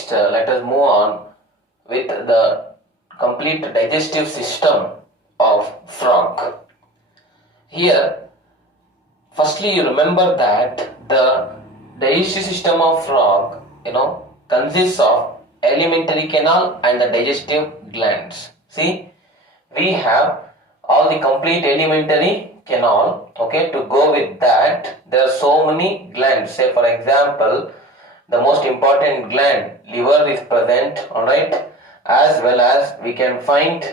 next let us move on with the complete digestive system of frog. Here, firstly you remember that the digestive system of frog, consists of alimentary canal and the digestive glands. See, we have all the complete alimentary canal. Okay, to go with that, there are so many glands. Say for example, the most important gland, liver is present, alright, as well as we can find,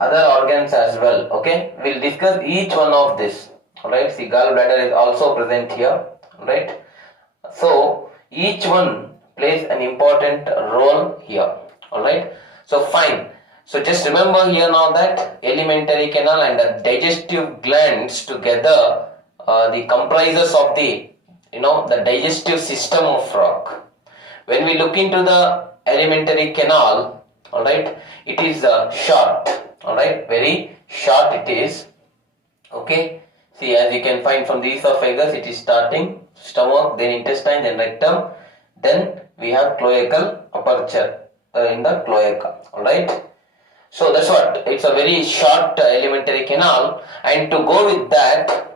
other organs as well. Okay, we'll discuss each one of this. Alright, see, gallbladder is also present here. Alright, so each one plays an important role here. Alright, so fine. So just remember here now that alimentary canal and the digestive glands together the comprises of the the digestive system of frog. When we look into the alimentary canal, alright, it is short, alright, very short it is. Okay, see, as you can find from the esophagus, it is starting stomach, then intestine, then rectum, then we have cloacal aperture in the cloaca. Alright, so that's what, it's a very short alimentary canal. And to go with that,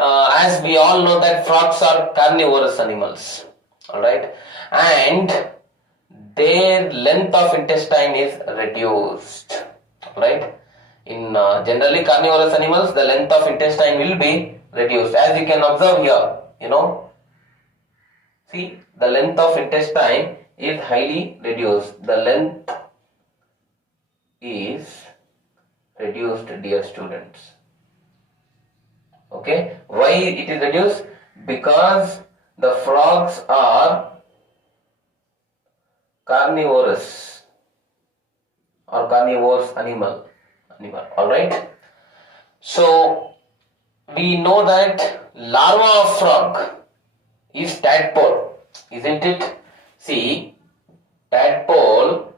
as we all know that frogs are carnivorous animals, alright, and their length of intestine is reduced, right? In generally carnivorous animals, the length of intestine will be reduced. As you can observe here, see, the length of intestine is highly reduced. The length is reduced, dear students. Okay, why it is reduced? Because the frogs are carnivorous or carnivorous animal. Alright, so we know that larva of frog is tadpole, isn't it? See, tadpole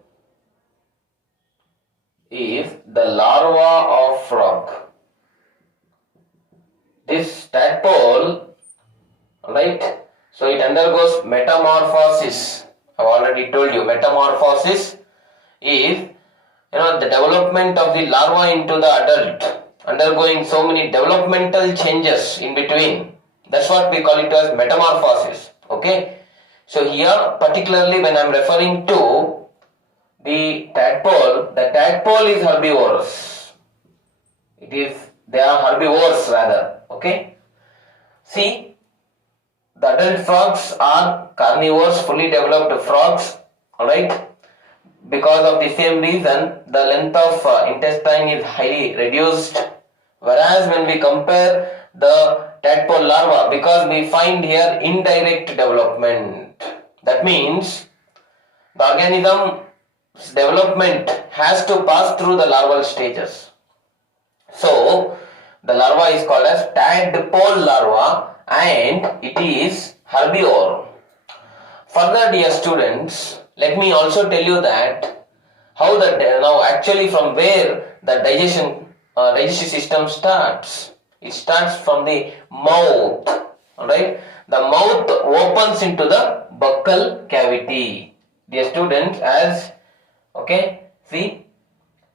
is the larva of frog. This tadpole, right, so it undergoes metamorphosis. I have already told you, metamorphosis is the development of the larva into the adult, undergoing so many developmental changes in between. That's what we call it as metamorphosis. Okay, so here particularly when I am referring to the tadpole is herbivorous. They are herbivores rather. Okay, see, the adult frogs are carnivores, fully developed frogs. Alright, because of the same reason, the length of intestine is highly reduced. Whereas when we compare the tadpole larva, because we find here indirect development, that means the organism's development has to pass through the larval stages. So the larva is called as tadpole larva and it is herbivore. Further, dear students, let me also tell you that how now actually from where the digestive system starts. It starts from the mouth. Alright, the mouth opens into the buccal cavity. Dear students, see,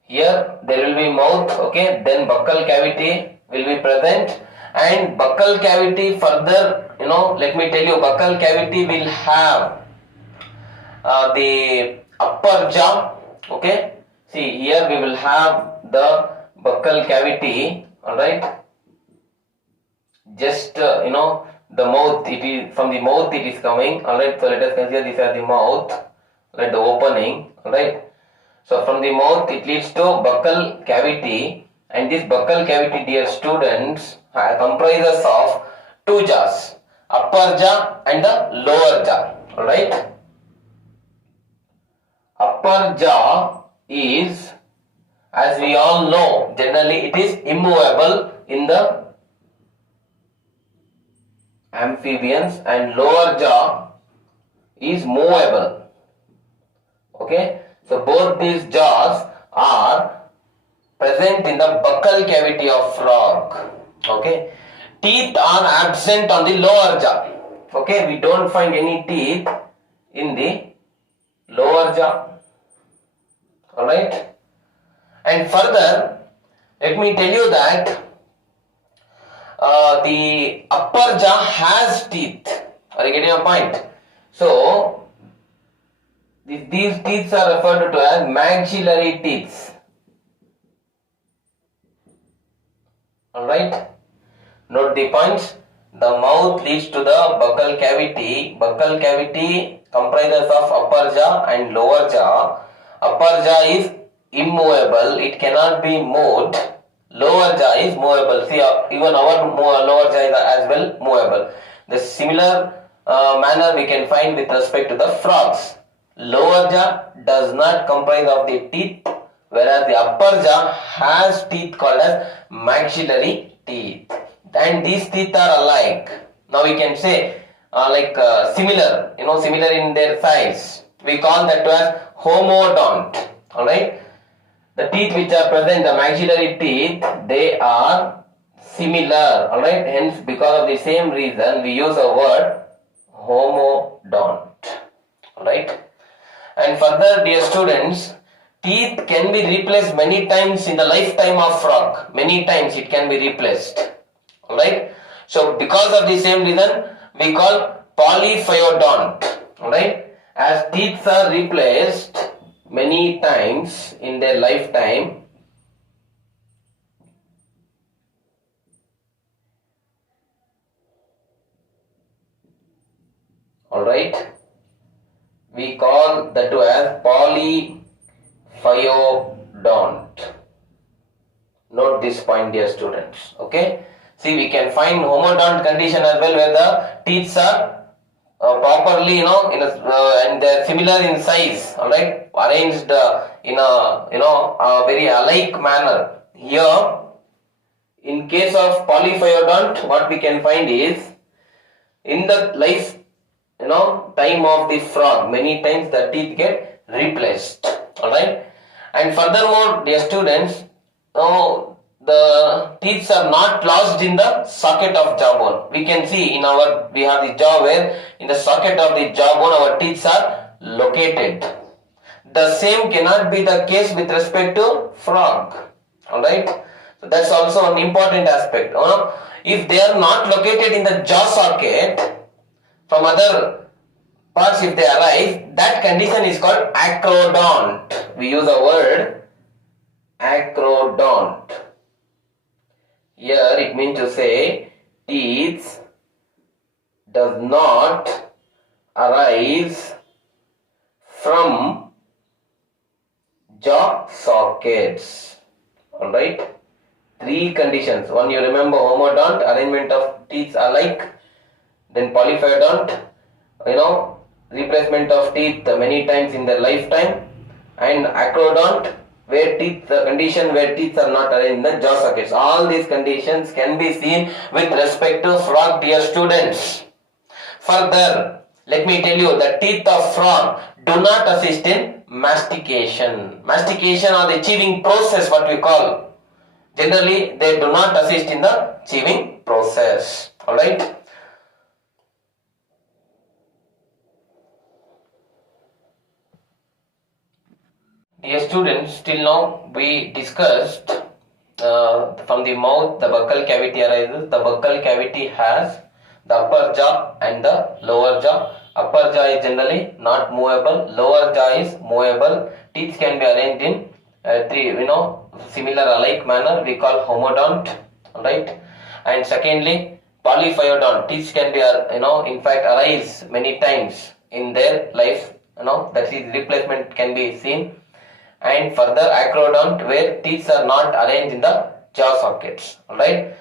here there will be mouth, okay, then buccal cavity will be present, and buccal cavity further, let me tell you, buccal cavity will have the upper jaw. Okay, see, here we will have the buccal cavity. Alright, just the mouth, it is from the mouth it is coming. Alright, so let us consider this as the mouth, right, the opening. Alright, so from the mouth it leads to buccal cavity, and this buccal cavity, dear students, comprises of two jaws, upper jaw and the lower jaw. Alright, upper jaw is, as we all know, generally it is immovable in the amphibians, and lower jaw is movable. Okay, so both these jaws are present in the buccal cavity of frog. Okay, teeth are absent on the lower jaw. Okay, we don't find any teeth in the lower jaw. Alright? And further, let me tell you that the upper jaw has teeth. Are you getting a point? So, these teeth are referred to as maxillary teeth. Alright? Note the points. The mouth leads to the buccal cavity. Buccal cavity comprises of upper jaw and lower jaw. Upper jaw is immovable. It cannot be moved. Lower jaw is movable. See, even our lower jaw is as well movable. The similar manner we can find with respect to the frogs. Lower jaw does not comprise of the teeth, whereas the upper jaw has teeth called as maxillary teeth. And these teeth are alike. Now we can say similar, similar in their size. We call that as homodont. Alright. The teeth which are present, the maxillary teeth, they are similar. Alright. Hence, because of the same reason, we use a word homodont. Alright. And further, dear students, teeth can be replaced many times in the lifetime of frog. Many times it can be replaced. Alright. So, because of the same reason, we call polyphyodont. Alright. As teeth are replaced many times in their lifetime, alright, we call that as polyphyodont. Note this point, dear students. Okay. See, we can find homodont condition as well, where the teeth are properly, and they are similar in size. All right, arranged in a very alike manner. Here, in case of polyphyodont, what we can find is in the life, time of the frog, many times the teeth get replaced. All right, and furthermore, dear students, the teeth are not lodged in the socket of jawbone. We can see we have the jaw where in the socket of the jawbone our teeth are located. The same cannot be the case with respect to frog. Alright. So that's also an important aspect. If they are not located in the jaw socket, from other parts if they arise, that condition is called acrodont. We use the word acrodont. Here it means to say teeth does not arise from jaw sockets. Alright. 3 conditions. One, you remember homodont, arrangement of teeth alike. Then polyphyodont, replacement of teeth many times in their lifetime. And acrodont, where teeth are not arranged in the jaw sockets. All these conditions can be seen with respect to frog, dear students. Further, let me tell you, the teeth of frog do not assist in mastication. Mastication or the chewing process, what we call. Generally, they do not assist in the chewing process. Alright. Dear students, till now we discussed from the mouth the buccal cavity arises. The buccal cavity has the upper jaw and the lower jaw. Upper jaw is generally not movable. Lower jaw is movable. Teeth can be arranged in 3, similar alike manner. We call homodont. Right. And secondly, polyphyodont. Teeth can be in fact arise many times in their life. That is, replacement can be seen. And further, acrodont, where teeth are not arranged in the jaw sockets. Alright.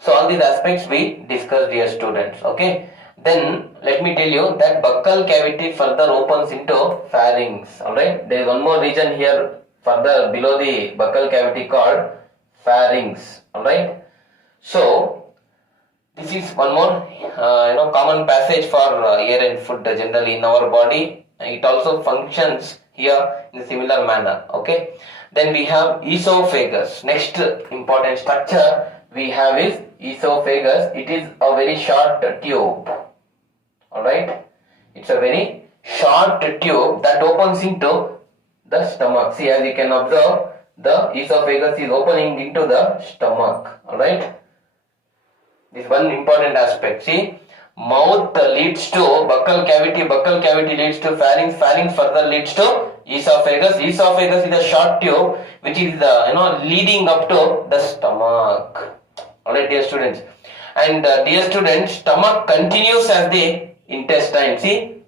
So all these aspects we discussed, dear students. Okay. Then let me tell you that buccal cavity further opens into pharynx. Alright. There is one more region here further below the buccal cavity called pharynx. Alright. So this is one more common passage for air and food generally in our body. It also functions here in a similar manner. Okay. Then we have esophagus. Next important structure we have is esophagus. It is a very short tube. Alright. It's a very short tube that opens into the stomach. See, as you can observe, the esophagus is opening into the stomach. Alright. This is one important aspect. See, mouth leads to buccal cavity leads to pharynx further leads to esophagus. Esophagus is a short tube which is leading up to the stomach. Alright, dear students. And dear students, stomach continues as the intestine. See,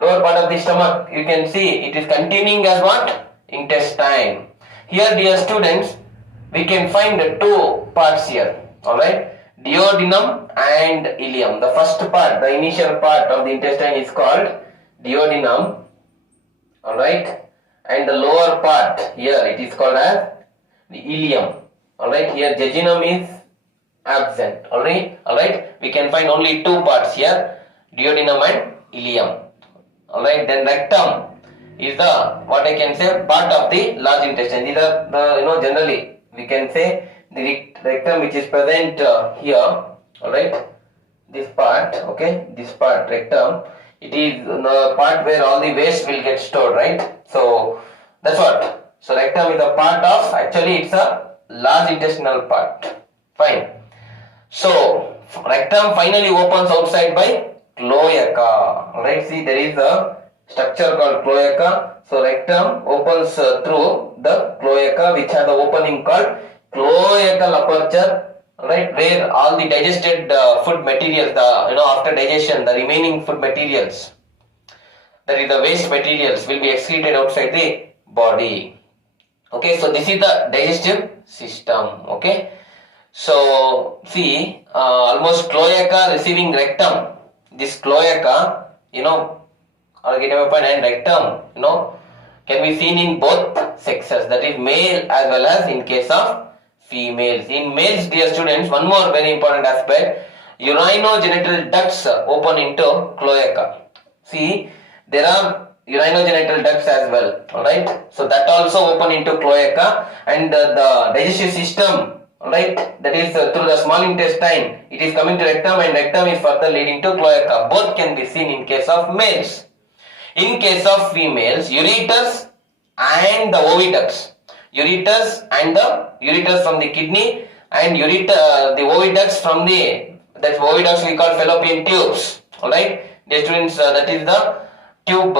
lower part of the stomach, you can see it is continuing as what? Intestine. Here, dear students, we can find two parts here. Alright. Duodenum and ileum. The first part, the initial part of the intestine is called duodenum. Alright. And the lower part here it is called as the ileum. Alright. Here jejunum is absent. Alright. We can find only two parts here, duodenum and ileum. Alright. Then rectum is the, what I can say, part of the large intestine. These are the, generally we can say the rectum which is present here. Alright, this part, okay, this part, rectum, it is the part where all the waste will get stored, right? So that's what. So rectum is a part of, actually it's a large intestinal part. Fine. So rectum finally opens outside by cloaca. Alright, see, there is a structure called cloaca. So rectum opens through the cloaca, which has an opening called cloacal aperture, right, where all the digested food materials, after digestion, the remaining food materials, that is the waste materials, will be excreted outside the body. Okay, so this is the digestive system. Okay, so see, almost cloaca receiving rectum. This cloaca, or get my point, and rectum, can be seen in both sexes, that is male as well as in case of females. In males, dear students, one more very important aspect, urinogenital ducts open into cloaca. See, there are urinogenital ducts as well. Alright, so that also open into cloaca, and the digestive system, right, that is through the small intestine, it is coming to rectum, and rectum is further leading to cloaca. Both can be seen in case of males. In case of females, ureters and the oviducts. Ureters and the ureters from the kidney, and the oviducts from the, that oviducts we call fallopian tubes. Alright, dear students, that is the tube,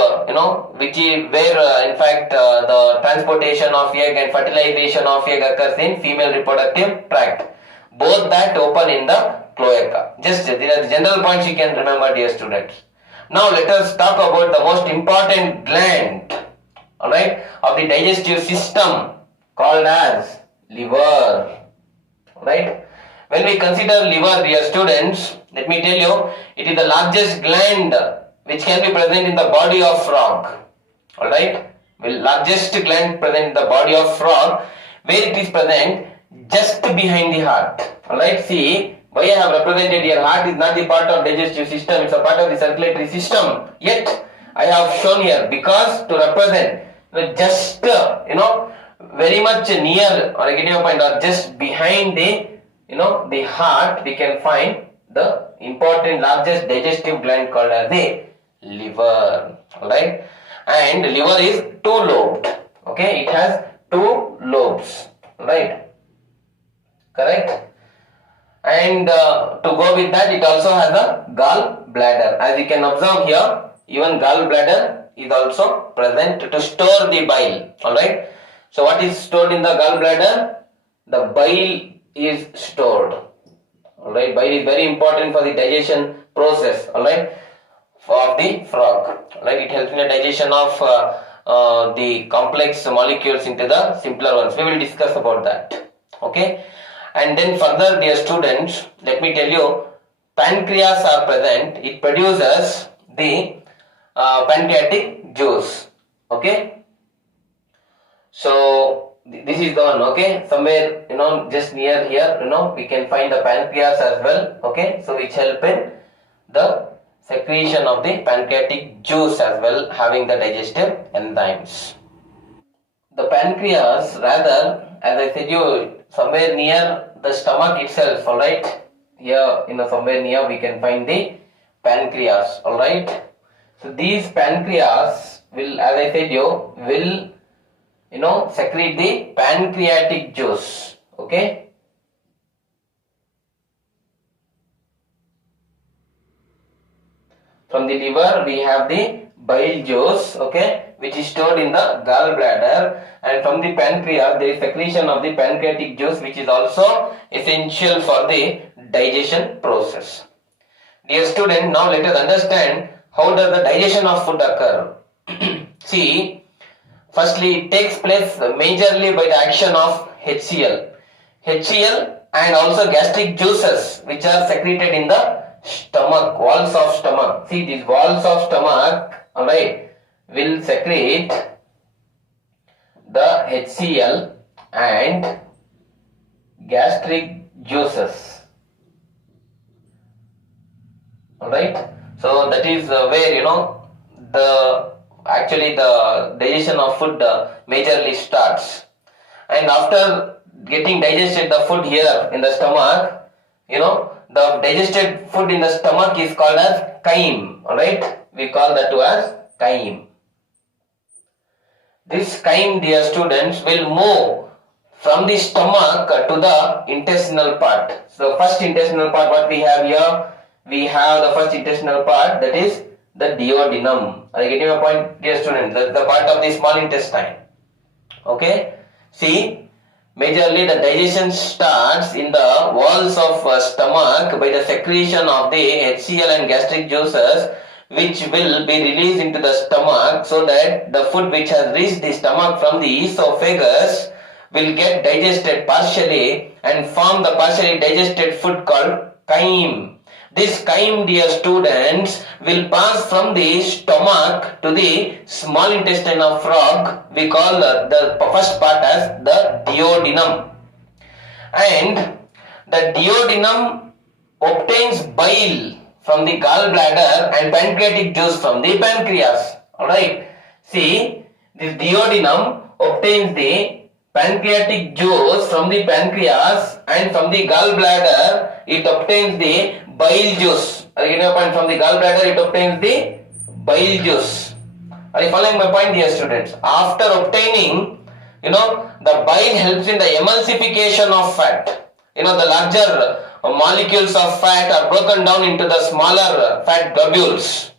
which is where in fact the transportation of egg and fertilization of egg occurs in female reproductive tract. Both that open in the cloaca. Just these are the general points you can remember, dear students. Now let us talk about the most important gland, alright, of the digestive system, called as liver. Right? When we consider liver, dear students, let me tell you, it is the largest gland which can be present in the body of frog. Alright? Well, largest gland present in the body of frog, where it is present just behind the heart. Alright? See, why I have represented here, heart is not the part of digestive system, it's a part of the circulatory system. Yet I have shown here because to represent just very much near, or getting a point, or just behind the the heart, we can find the important largest digestive gland called as the liver. Alright, and liver is two-lobed. Okay, it has two lobes. Right, correct. And to go with that, it also has a gallbladder. As you can observe here, even gallbladder is also present to store the bile. Alright, so what is stored in the gallbladder? The bile is stored. Alright, bile is very important for the digestion process. Alright, for the frog. Alright, it helps in the digestion of the complex molecules into the simpler ones. We will discuss about that. Okay, and then further, dear students, let me tell you, pancreas are present. It produces the pancreatic juice. Okay, so this is the one. Okay, somewhere just near here we can find the pancreas as well. Okay, so which help in the secretion of the pancreatic juice as well, having the digestive enzymes. The pancreas, rather, as I said you, somewhere near the stomach itself. Alright, here somewhere near we can find the pancreas. Alright, So these pancreas will, as I said you, will secrete the pancreatic juice. Okay. From the liver we have the bile juice, okay, which is stored in the gallbladder, and from the pancreas there is secretion of the pancreatic juice, which is also essential for the digestion process. Dear student, now let us understand how does the digestion of food occur. See, firstly it takes place majorly by the action of HCl and also gastric juices which are secreted in the stomach, walls of stomach. See, these walls of stomach, alright, will secrete the HCl and gastric juices. Alright, so that is where the digestion of food majorly starts. And after getting digested the food here in the stomach, the digested food in the stomach is called as chyme. Alright, we call that as chyme. This chyme, dear students, will move from the stomach to the intestinal part. So first intestinal part, what we have here, we have the first intestinal part, that is the duodenum. Are you getting my point, dear students? The part of the small intestine. Okay. See, majorly the digestion starts in the walls of stomach by the secretion of the HCl and gastric juices, which will be released into the stomach, so that the food which has reached the stomach from the esophagus will get digested partially and form the partially digested food called chyme. This chyme, dear students, will pass from the stomach to the small intestine of frog. We call the first part as the duodenum. And the duodenum obtains bile from the gallbladder and pancreatic juice from the pancreas. Alright. See, this duodenum obtains the pancreatic juice from the pancreas, and from the gallbladder it obtains the bile juice. Are you getting my point? From the gallbladder it obtains the bile juice. Are you following my point, dear students? After obtaining, the bile helps in the emulsification of fat. The larger molecules of fat are broken down into the smaller fat globules.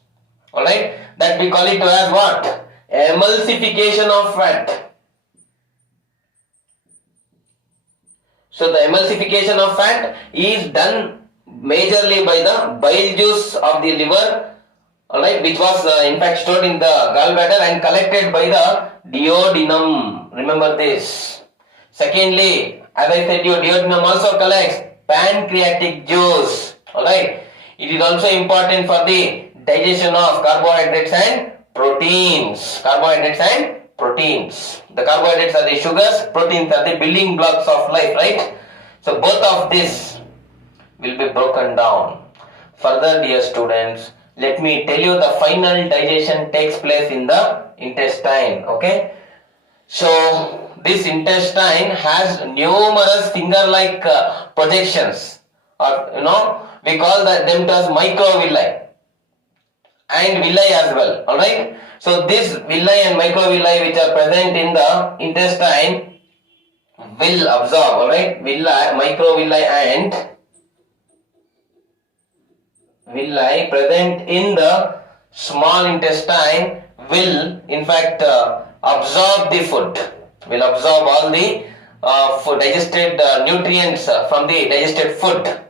Alright, that we call it as what? Emulsification of fat. So the emulsification of fat is done majorly by the bile juice of the liver, alright, which was in fact stored in the gallbladder and collected by the duodenum. Remember this. Secondly, as I said, your duodenum also collects pancreatic juice. Alright, it is also important for the digestion of carbohydrates and proteins. The carbohydrates are the sugars, proteins are the building blocks of life, right? So both of this will be broken down. Further, dear students, let me tell you the final digestion takes place in the intestine. Okay. So this intestine has numerous finger-like projections, or we call them as microvilli and villi as well. Alright. So this villi and microvilli which are present in the intestine will absorb, alright, microvilli and villi present in the small intestine will in fact absorb the food, will absorb all the digested nutrients from the digested food,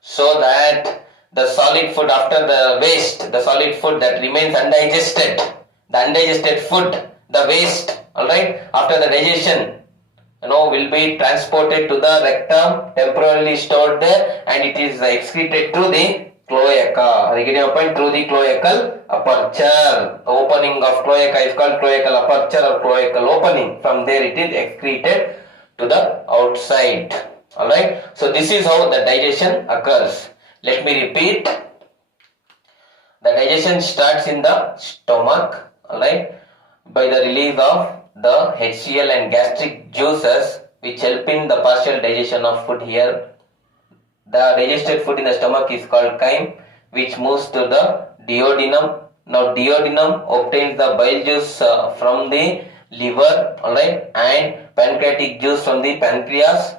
so that the solid food after the waste, the solid food that remains undigested, the undigested food, the waste, alright, after the digestion, will be transported to the rectum, temporarily stored there, and it is excreted through the cloaca. Are you getting a point? Through the cloacal aperture. The opening of cloaca is called cloacal aperture or cloacal opening. From there it is excreted to the outside. Alright. So this is how the digestion occurs. Let me repeat. The digestion starts in the stomach, alright, by the release of the HCl and gastric juices which help in the partial digestion of food here. The digested food in the stomach is called chyme, which moves to the duodenum. Now duodenum obtains the bile juice from the liver, alright, and pancreatic juice from the pancreas.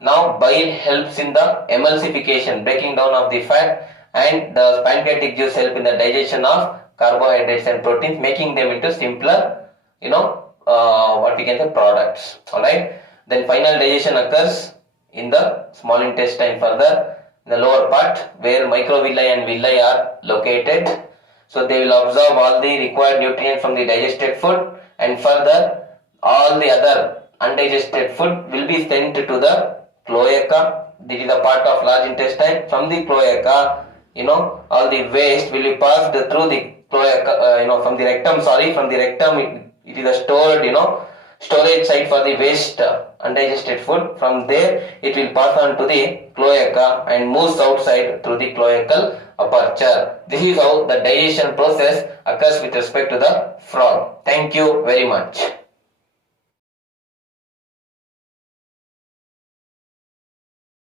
Now bile helps in the emulsification, breaking down of the fat, and the pancreatic juice help in the digestion of carbohydrates and proteins, making them into simpler, what we can say, products. Alright. Then final digestion occurs in the small intestine further, in the lower part where microvilli and villi are located. So they will absorb all the required nutrients from the digested food, and further all the other undigested food will be sent to the cloaca. This is a part of large intestine. From the cloaca, all the waste will be passed through the cloaca, from the rectum. From the rectum it is a stored, storage site for the waste undigested food. From there it will pass on to the cloaca and moves outside through the cloacal aperture. This is how the digestion process occurs with respect to the frog. Thank you very much.